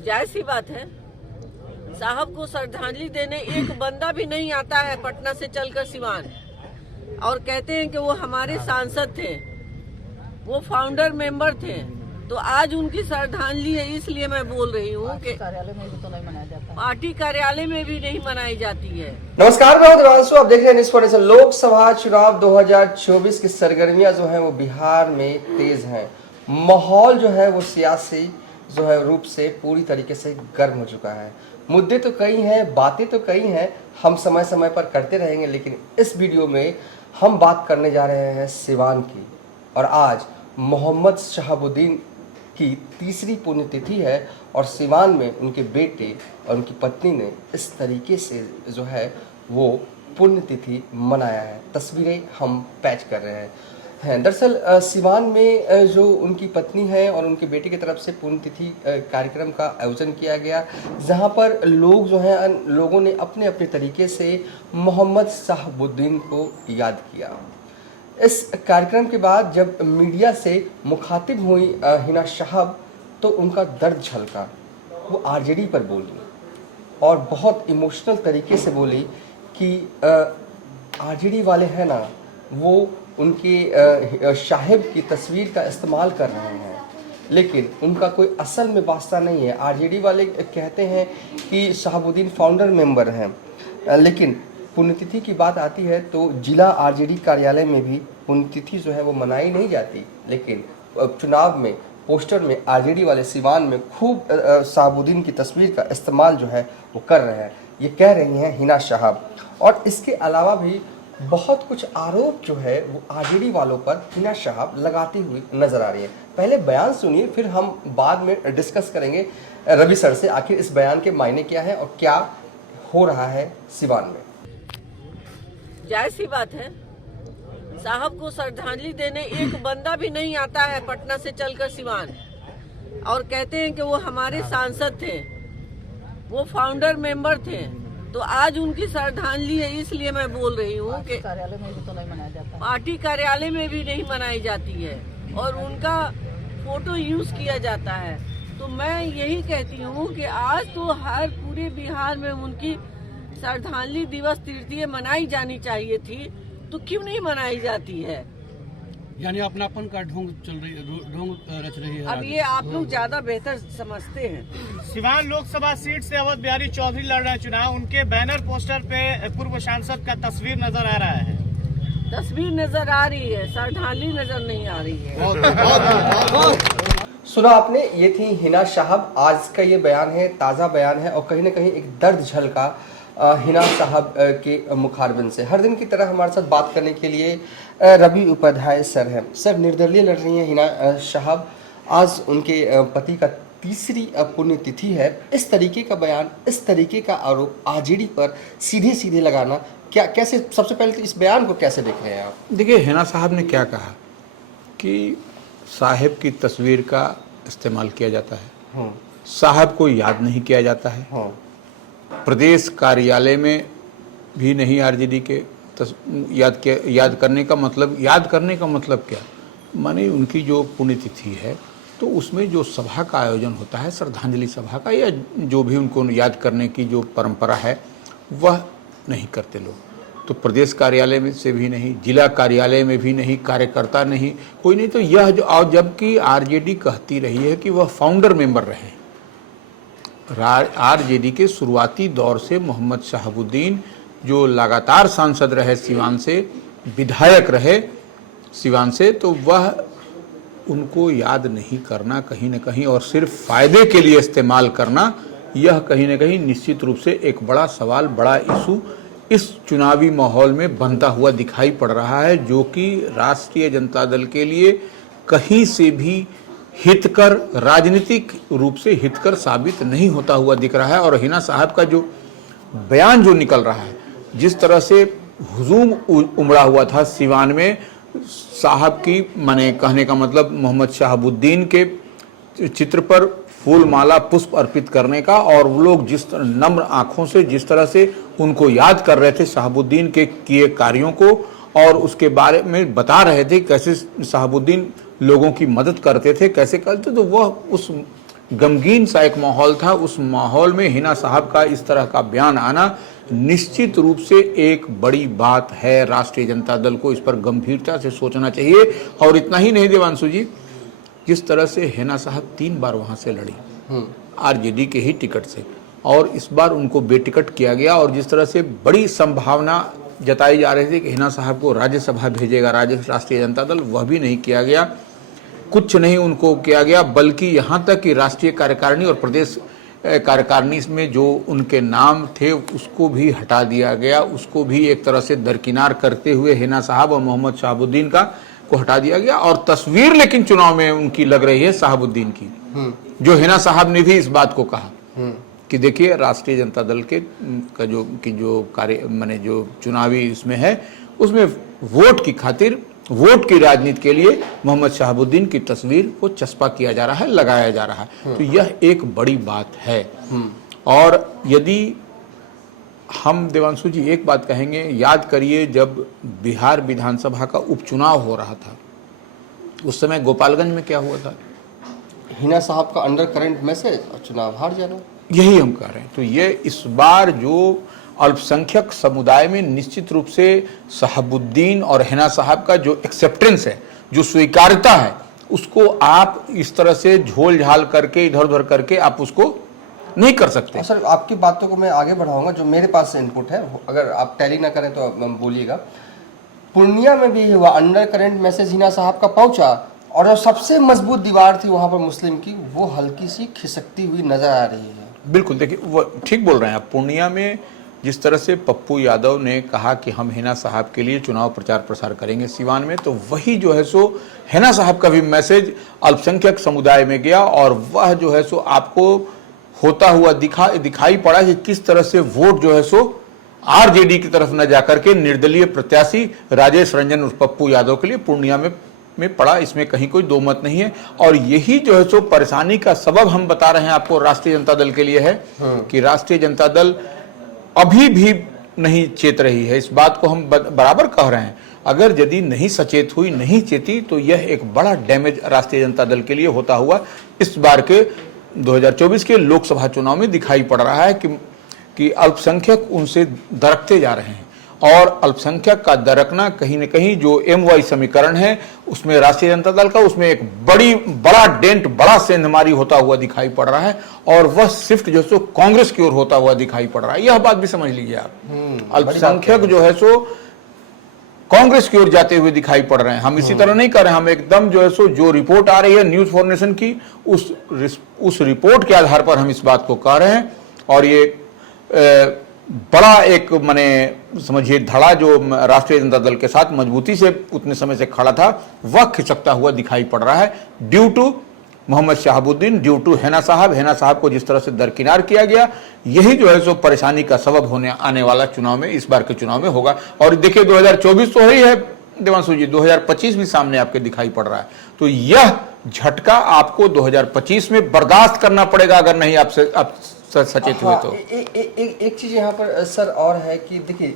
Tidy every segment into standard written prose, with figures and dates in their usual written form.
जायज सी बात है। साहब को श्रद्धांजलि देने एक बंदा भी नहीं आता है पटना से चलकर सिवान, और कहते हैं कि वो हमारे सांसद थे, वो फाउंडर मेंबर थे। तो आज उनकी श्रद्धांजलि है, इसलिए मैं बोल रही हूँ कि कार्यालय में भी तो नहीं मनाया जाता, पार्टी कार्यालय में भी नहीं मनाई जाती है। नमस्कार, मैं हूं देवांशु। आप देख रहे हैं न्यूज़ फॉर। लोकसभा चुनाव 2024 की सरगर्मियां जो हैं वो बिहार में तेज हैं। माहौल जो है वो सियासी जो है रूप से पूरी तरीके से गर्म हो चुका है। मुद्दे तो कई हैं, बातें तो कई हैं, हम समय समय पर करते रहेंगे, लेकिन इस वीडियो में हम बात करने जा रहे हैं सिवान की। और आज मोहम्मद शहाबुद्दीन की तीसरी पुण्यतिथि है और सिवान में उनके बेटे और उनकी पत्नी ने इस तरीके से जो है वो पुण्यतिथि मनाया है। तस्वीरें हम पैच कर रहे हैं। दरअसल सिवान में जो उनकी पत्नी है और उनके बेटे की तरफ से पुण्यतिथि कार्यक्रम का आयोजन किया गया, जहां पर लोग जो हैं लोगों ने अपने अपने तरीके से मोहम्मद शहाबुद्दीन को याद किया। इस कार्यक्रम के बाद जब मीडिया से मुखातिब हुई हिना शहाब, तो उनका दर्द झलका। वो आरजेडी पर बोली और बहुत इमोशनल तरीके से बोली कि आरजेडी वाले हैं ना, वो उनके साहिब की तस्वीर का इस्तेमाल कर रहे हैं, लेकिन उनका कोई असल में वास्ता नहीं है। आरजेडी वाले कहते हैं कि शहाबुद्दीन फाउंडर मेंबर हैं, लेकिन पुण्यतिथि की बात आती है तो जिला आरजेडी कार्यालय में भी पुण्यतिथि जो है वो मनाई नहीं जाती। लेकिन चुनाव में पोस्टर में आरजेडी वाले सिवान में खूब शहाबुद्दीन की तस्वीर का इस्तेमाल जो है वो कर रहे हैं, ये कह रही हैं हिना शहाब। और इसके अलावा भी बहुत कुछ आरोप जो है वो आरजेडी वालों पर हिना शहाब लगाती हुई नजर आ रही है। पहले बयान सुनिए, फिर हम बाद में डिस्कस करेंगे रवि सर से आखिर इस बयान के मायने क्या है और क्या हो रहा है सिवान में। जायज सी बात है। साहब को श्रद्धांजलि देने एक बंदा भी नहीं आता है पटना से चलकर सिवान, और कहते हैं कि वो हमारे सांसद थे, वो फाउंडर मेंबर थे। तो आज उनकी श्रद्धांजलि है, इसलिए मैं बोल रही हूँ कि कार्यालय में भी तो नहीं मनाया जाता, पार्टी कार्यालय में भी नहीं मनाई जाती है और उनका फोटो यूज किया जाता है। तो मैं यही कहती हूँ कि आज तो हर पूरे बिहार में उनकी श्रद्धांजलि दिवस तृतीय मनाई जानी चाहिए थी, तो क्यों नहीं मनाई जाती है? यानी अपनापन का ढोंग चल रही है, ढोंग रच रही है। अब ये आप लोग ज्यादा बेहतर समझते हैं। सिवान लोकसभा सीट से अवध बिहारी चौधरी लड़ रहे हैं चुनाव। उनके बैनर पोस्टर पे पूर्व सांसद का तस्वीर नजर आ रहा है। तस्वीर नजर आ रही है, श्रद्धांजलि नजर नहीं आ रही है। सुना आपने, ये थी हिना शहाब। आज का ये बयान है, ताज़ा बयान है और कहीं ना कहीं एक दर्द झलका हिना साहब के मुखारबिन से। हर दिन की तरह हमारे साथ बात करने के लिए रवि उपाध्याय सर हैं। सर, निर्दलीय लड़ रही हैं हिना शहाब। आज उनके पति का तीसरी पुण्यतिथि है। इस तरीके का बयान, इस तरीके का आरोप आरजेडी पर सीधे सीधे लगाना, क्या कैसे, सबसे पहले तो इस बयान को कैसे देख रहे हैं आप? देखिए, हिना साहब ने क्या कहा कि साहिब की तस्वीर का इस्तेमाल किया जाता है, साहब को याद नहीं किया जाता है। प्रदेश कार्यालय में भी नहीं आरजेडी के याद करने का मतलब क्या, माने उनकी जो पुण्यतिथि है तो उसमें जो सभा का आयोजन होता है, श्रद्धांजलि सभा का, या जो भी उनको याद करने की जो परंपरा है वह नहीं करते लोग। तो प्रदेश कार्यालय में से भी नहीं, जिला कार्यालय में भी नहीं, कार्यकर्ता नहीं, कोई नहीं। तो यह जो, और जबकि आरजेडी कहती रही है कि वह फाउंडर मेंबर रहे। आरजेडी के शुरुआती दौर से मोहम्मद शहाबुद्दीन जो लगातार सांसद रहे सिवान से, विधायक रहे सिवान से, तो वह उनको याद नहीं करना कहीं न कहीं और सिर्फ फायदे के लिए इस्तेमाल करना, यह कहीं न कहीं निश्चित रूप से एक बड़ा सवाल, बड़ा इशू इस चुनावी माहौल में बनता हुआ दिखाई पड़ रहा है, जो कि राष्ट्रीय जनता दल के लिए कहीं से भी हितकर, राजनीतिक रूप से हितकर साबित नहीं होता हुआ दिख रहा है। और हिना साहब का जो बयान जो निकल रहा है, जिस तरह से हुजूम उमड़ा हुआ था सिवान में साहब की, माने कहने का मतलब मोहम्मद शहाबुद्दीन के चित्र पर फूल माला पुष्प अर्पित करने का, और वो लोग जिस नम्र आंखों से जिस तरह से उनको याद कर रहे थे शहाबुद्दीन के किए कार्यों को, और उसके बारे में बता रहे थे कैसे शहाबुद्दीन लोगों की मदद करते थे, कैसे करते, तो वह उस गमगीन सा एक माहौल था। उस माहौल में हिना साहब का इस तरह का बयान आना निश्चित रूप से एक बड़ी बात है। राष्ट्रीय जनता दल को इस पर गंभीरता से सोचना चाहिए। और इतना ही नहीं देवांशु जी, जिस तरह से हिना साहब 3 बार वहां से लड़ी आरजेडी के ही टिकट से, और इस बार उनको बेटिकट किया गया, और जिस तरह से बड़ी संभावना जताई जा रही थी कि हिना साहब को राज्यसभा भेजेगा राष्ट्रीय जनता दल, वह भी नहीं किया गया। कुछ नहीं उनको किया गया, बल्कि यहाँ तक कि राष्ट्रीय कार्यकारिणी और प्रदेश कार्यकारिणी में जो उनके नाम थे उसको भी हटा दिया गया। उसको भी एक तरह से दरकिनार करते हुए हिना साहब और मोहम्मद शहाबुद्दीन का को हटा दिया गया। और तस्वीर लेकिन चुनाव में उनकी लग रही है शहाबुद्दीन की, जो हिना साहब ने भी इस बात को कहा कि देखिए राष्ट्रीय जनता दल के का जो कार्य माने जो चुनावी इसमें है, उसमें वोट की खातिर, वोट की राजनीति के लिए मोहम्मद शहाबुद्दीन की तस्वीर को चस्पा किया जा रहा है, लगाया जा रहा है। तो यह एक बड़ी बात है। और यदि हम देवांशु जी एक बात कहेंगे, याद करिए जब बिहार विधानसभा का उपचुनाव हो रहा था उस समय गोपालगंज में क्या हुआ था? हिना साहब का अंडर करंट मैसेज और चुनाव हार जाना, यही यही हम कह रहे हैं। तो ये इस बार जो अल्पसंख्यक समुदाय में निश्चित रूप से शहाबुद्दीन और हिना साहब का जो एक्सेप्टेंस है, जो स्वीकार्यता है, उसको आप इस तरह से झोल झाल करके इधर उधर करके आप उसको नहीं कर सकते। सर आपकी बातों को मैं आगे बढ़ाऊंगा, जो मेरे पास से इनपुट है, अगर आप टैली ना करें तो बोलिएगा। पूर्णिया में भी हुआ, अंडर करंट मैसेज हिना साहब का पहुंचा, और जो सबसे मजबूत दीवार थी वहां पर मुस्लिम की, वो हल्की सी खिसकती हुई नजर आ रही है। बिल्कुल, देखिए वो ठीक बोल रहे हैं आप। पूर्णिया में जिस तरह से पप्पू यादव ने कहा कि हम हिना साहब के लिए चुनाव प्रचार प्रसार करेंगे सिवान में, तो वही जो है सो हिना साहब का भी मैसेज अल्पसंख्यक समुदाय में गया, और वह जो है सो आपको होता हुआ दिखाई पड़ा कि किस तरह से वोट जो है सो आरजेडी की तरफ न जाकर के निर्दलीय प्रत्याशी राजेश रंजन और पप्पू यादव के लिए पूर्णिया में पड़ा। इसमें कहीं कोई दो मत नहीं है। और यही जो है सो परेशानी का सबब हम बता रहे हैं आपको राष्ट्रीय जनता दल के लिए है कि राष्ट्रीय जनता दल अभी भी नहीं चेत रही है। इस बात को हम बराबर कह रहे हैं। अगर यदि नहीं सचेत हुई, नहीं चेती, तो यह एक बड़ा डैमेज राष्ट्रीय जनता दल के लिए होता हुआ इस बार के 2024 के लोकसभा चुनाव में दिखाई पड़ रहा है कि अल्पसंख्यक उनसे दरकते जा रहे हैं। और अल्पसंख्यक का दरकना कहीं न कहीं जो MY समीकरण है उसमें राष्ट्रीय जनता दल का, उसमें एक बड़ा डेंट, बड़ा सेंधमारी होता हुआ दिखाई पड़ रहा है, और वह शिफ्ट जो सो कांग्रेस की ओर होता हुआ दिखाई पड़ रहा है। यह बात भी समझ लीजिए आप। अल्पसंख्यक जो है सो कांग्रेस की ओर जाते हुए दिखाई पड़ रहे हैं। हम इसी तरह नहीं कर रहे हैं, हम एकदम जो है सो जो रिपोर्ट आ रही है न्यूज फॉर नेशन की, उस रिपोर्ट के आधार पर हम इस बात को कह रहे हैं। और ये बड़ा एक माने समझिए धड़ा जो राष्ट्रीय जनता दल के साथ मजबूती से उतने समय से खड़ा था, वह खिसकता हुआ दिखाई पड़ रहा है due to Mohammad Shahabuddin, due to Hina Shahab को जिस तरह से दरकिनार किया गया। यही जो है सो परेशानी का सबब होने आने वाला चुनाव में, इस बार के चुनाव में होगा। और देखिए 2024 तो ही है देवांशु जी, 2025 भी सामने आपके दिखाई पड़ रहा है। तो यह झटका आपको 2025 में बर्दाश्त करना पड़ेगा अगर नहीं आप सचेत हुए तो। एक चीज यहाँ पर सर और है कि देखिए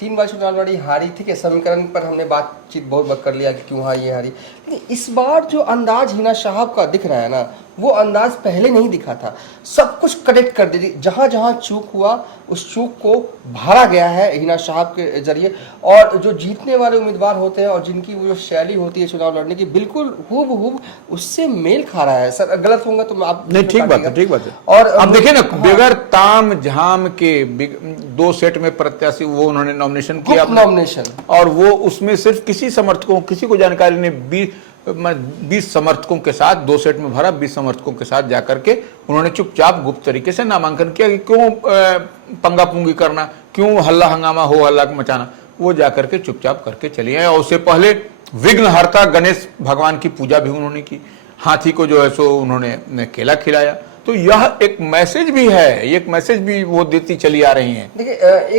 3 बार चुनाव लड़ी, हारी, ठीक है, समीकरण पर हमने बातचीत बहुत बार कर लिया कि क्यों हारी हारी, लेकिन इस बार जो अंदाज हिना साहब का दिख रहा है ना, वो अंदाज पहले नहीं दिखा था। सब कुछ करेक्ट कर दी, जहां जहां चूक हुआ उस चूक को भरा गया है हिना साहब के जरिए। और जो जीतने वाले उम्मीदवार होते हैं और जिनकी वो जो शैली होती है चुनाव लड़ने की, बिल्कुल हूबहू उससे मेल खा रहा है। सर गलत होगा तो मैं आप नहीं, ठीक बात है, ठीक बात है। और अब देखिए ना, बगैर ताम झाम के 2 सेट में प्रत्याशी वो उन्होंने नॉमिनेशन किया, नॉमिनेशन, और वो उसमें सिर्फ किसी समर्थकों, किसी को जानकारी ने 20 समर्थकों के साथ 2 सेट में भरा, 20 समर्थकों के साथ जाकर के उन्होंने चुपचाप गुप्त तरीके से नामांकन किया कि क्यों पंगा पुंगी करना, क्यों हल्ला हंगामा हो हल्ला मचाना। वो जाकर के चुपचाप करके चले आए। और उससे पहले विघ्नहर्ता गणेश भगवान की पूजा भी उन्होंने की, हाथी को जो है सो उन्होंने केला खिलाया। तो यह एक मैसेज भी है, एक मैसेज भी वो देती चली आ रही हैं। देखिए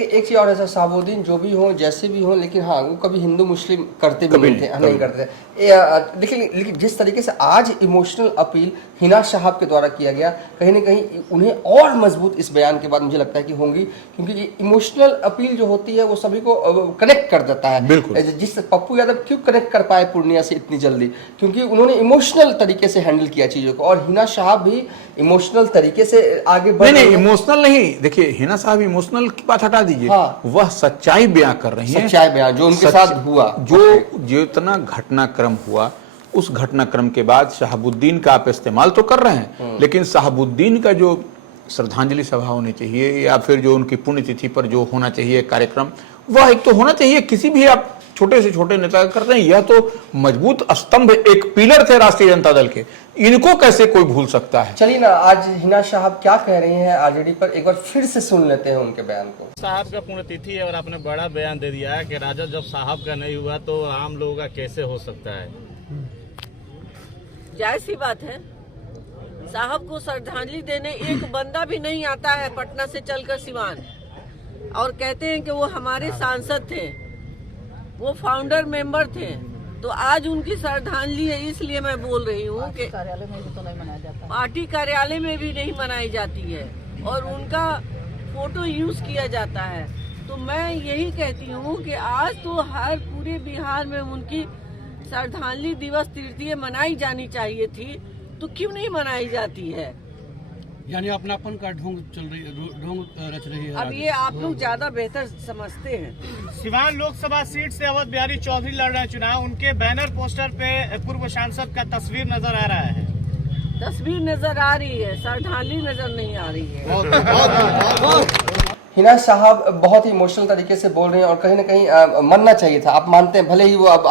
एक चीज और है सर, शहाबुद्दीन जो भी हो जैसे भी हो, लेकिन हाँ वो कभी हिंदू मुस्लिम करते भी नहीं थे, नहीं करते थे। देखिए लेकिन जिस तरीके से आज इमोशनल अपील हिना साहब के द्वारा किया गया, कहीं ना कहीं उन्हें और मजबूत इस बयान के बाद मुझे लगता है कि होंगी, क्योंकि ये इमोशनल अपील जो होती है वो सभी को कनेक्ट कर देता है। बिल्कुल। जिस पप्पू यादव क्यों कनेक्ट कर पाए पूर्णिया से इतनी जल्दी, क्योंकि उन्होंने इमोशनल तरीके से हैंडल किया चीजों को, और हिना साहब भी इमोशनल तरीके से आगे बढ़ नहीं इमोशनल नहीं, देखिए हिना साहब इमोशनल की बात हटा दीजिए, हाँ। वह सच्चाई बयां कर रही हैं, सच्चाई बयान जो उनके साथ हुआ, जो जितना घटनाक्रम हुआ उस घटनाक्रम के बाद शहाबुद्दीन का आप इस्तेमाल तो कर रहे हैं, लेकिन शहाबुद्दीन का जो श्रद्धांजलि सभा होनी चाहिए या फिर जो उनकी पुण्यतिथि पर जो होना चाहिए कार्यक्रम, वह एक तो होना चाहिए। किसी भी आप छोटे से छोटे नेता करते हैं, यह तो मजबूत स्तंभ एक पिलर थे राष्ट्रीय जनता दल के, इनको कैसे कोई भूल सकता है। चलिए ना आज हिना साहब क्या कह रही हैं आरजेडी पर, एक बार फिर से सुन लेते हैं उनके बयान को। साहब का पुण्यतिथि है और आपने बड़ा बयान दे दिया है कि राजद जब साहब का नहीं हुआ तो आम लोगों का कैसे हो सकता है। जायज सी बात है, साहब को श्रद्धांजलि देने एक बंदा भी नहीं आता है पटना से चलकर सिवान, और कहते हैं कि वो हमारे सांसद थे, वो फाउंडर मेंबर थे, तो आज उनकी श्रद्धांजलि है। इसलिए मैं बोल रही हूँ कि कार्यालय में भी तो नहीं मनाया जाता। पार्टी कार्यालय में भी नहीं मनाई जाती है और उनका फोटो यूज किया जाता है। तो मैं यही कहती हूँ कि आज तो हर पूरे बिहार में उनकी श्रद्धांजलि दिवस तृतीय मनाई जानी चाहिए थी, तो क्यों नहीं मनाई जाती है। यानी अपनापन का ढोंग चल रही है, ढोंग रच रही है। अब ये आप लोग ज्यादा बेहतर समझते हैं। सिवान लोकसभा सीट से अवध बिहारी चौधरी लड़ रहे हैं चुनाव, उनके बैनर पोस्टर पे पूर्व सांसद का तस्वीर नजर आ रहा है। तस्वीर नजर आ रही है, श्रद्धांजलि नजर नहीं आ रही है। हिना साहब बहुत ही इमोशनल तरीके से बोल रहे हैं, और कहीं ना कहीं मनना चाहिए था। आप मानते हैं भले ही वो अब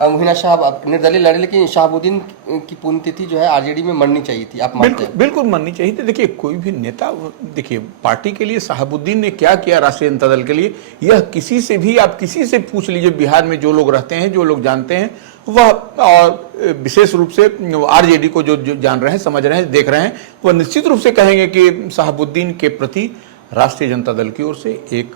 हिना साहब निर्दलीय लड़े, लेकिन शहाबुद्दीन की पुण्यतिथि जो है आरजेडी में मननी चाहिए थी, आप मानते हैं? बिल्कुल मननी चाहिए थी। देखिए कोई भी नेता, देखिए पार्टी के लिए शहाबुद्दीन ने क्या किया राष्ट्रीय जनता दल के लिए, यह किसी से भी आप किसी से पूछ लीजिए, बिहार में जो लोग रहते हैं, जो लोग जानते हैं, वह और विशेष रूप से आरजेडी को जो जान रहे हैं, समझ रहे हैं, देख रहे हैं, वह निश्चित रूप से कहेंगे कि शहाबुद्दीन के प्रति राष्ट्रीय जनता दल की ओर से एक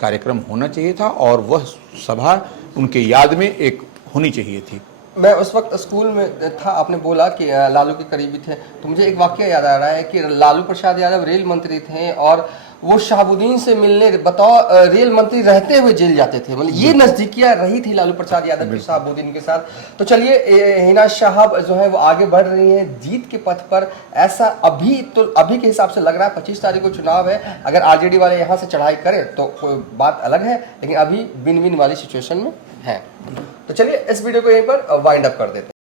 कार्यक्रम होना चाहिए था और वह सभा उनके याद में एक होनी चाहिए थी। मैं उस वक्त स्कूल में था, आपने बोला कि लालू के करीबी थे, तो मुझे एक वाकया याद आ रहा है कि लालू प्रसाद यादव रेल मंत्री थे और वो शहाबुद्दीन से मिलने बताओ रेल मंत्री रहते हुए जेल जाते थे। मतलब ये नजदीकियां रही थी लालू प्रसाद यादव की शहाबुद्दीन के साथ। तो चलिए हिना साहब जो है वो आगे बढ़ रही हैं जीत के पथ पर, ऐसा अभी के हिसाब से लग रहा है। 25 तारीख को चुनाव है, अगर आरजेडी वाले यहाँ से चढ़ाई करें तो कोई बात अलग है, लेकिन अभी विन विन वाली सिचुएशन में है। तो चलिए इस वीडियो को यहीं पर वाइंड अप कर देते हैं।